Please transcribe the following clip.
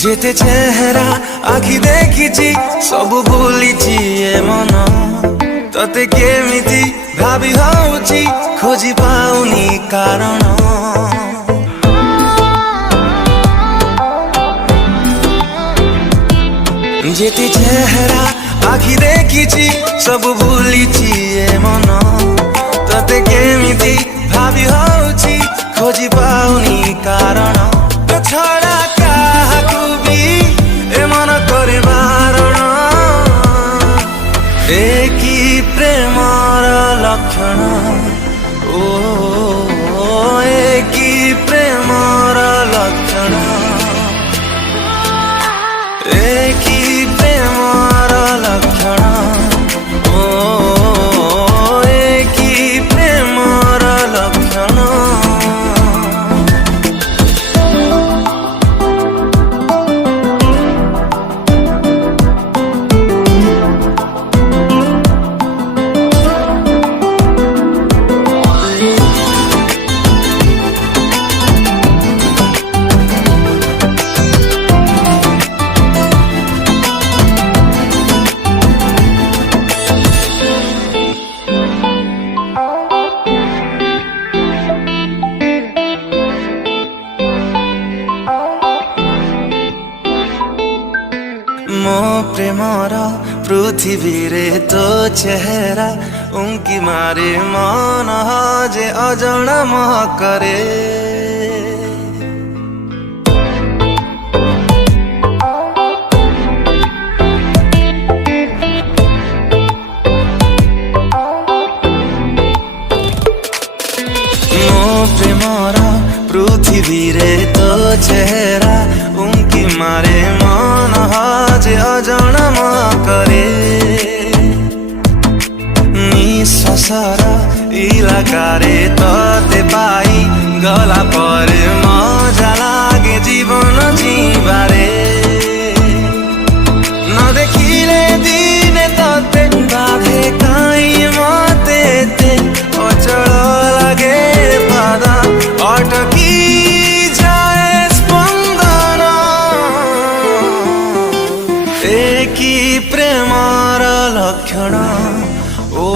जेते चेहरा आखि देखिछि सब भूलिछि ए मन तते केमिति भाबी होउछि खोजी पाउनी कारण जेते चेहरा आखि देखिछि सब भूलिछि ए मन तते केमिति भाबी होउछि खोजी पाउनी कारण तो छड़ा काहाकू भी ए मन करे बारण एकी प्रेमर लक्षण ओ एकी प्रेमर लक्षण एकी प्रेमर लक्षण ओ एकी प्रेमर लक्षण मो प्रेमर पृथ्वी रे तो चेहरा उंकी मारे मन जे अजणा मोह करे मो प्रेमर पृथ्वी रे तो चेहरा उंकी मारे मन जे अजणा मोह करे निश्वासर इलाकारे तते पाई गला पर मजा लागे जीवन जीवारे न देखिले दिने तते बाधे काई मते ते अचल लागे पादा अटकी जाए स्पंदन एकी प्रेमर लक्षण ओ